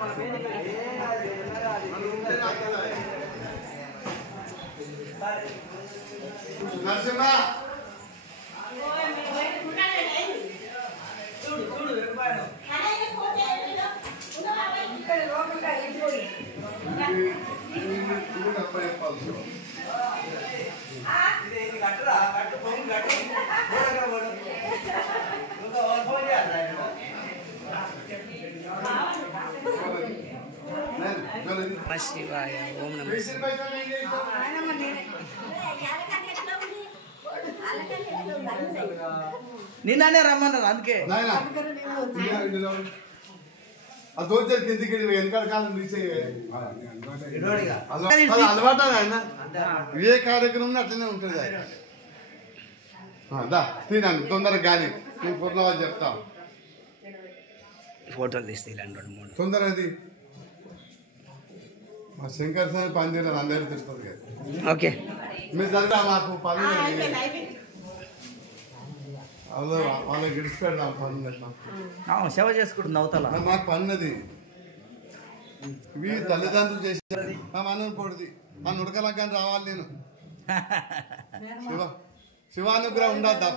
నరసింహ శివాయ ఓం నమః నిన్ననే రమ్మన్నారు అందుకే దోచారు కిందికి వెనకాల కాలం తీసేయ అలవాటు ఆయన ఏ కార్యక్రమం అట్లనే ఉంటుంది తినండి తొందరగా కానీ నేను పూర్ణవాళ్ళు చెప్తా ఫోటోలు తీస్తే ఇలాంటి 2-3 తొందరది మా శంకర్ సార్ పని చేయలేదు అందరూ తెలుస్తుంది కదా ఓకే మీరు చదివా మాకు పని వాళ్ళకి విడిచిపెడదాం పని సేవ చేసుకుంటుంది అవతల మాకు పన్నది ఇవి తల్లిదండ్రులు చేసేది మా మనని పొడిది మన ఉడకలకి రావాలి నేను శివానుగ్రహం ఉండద్దు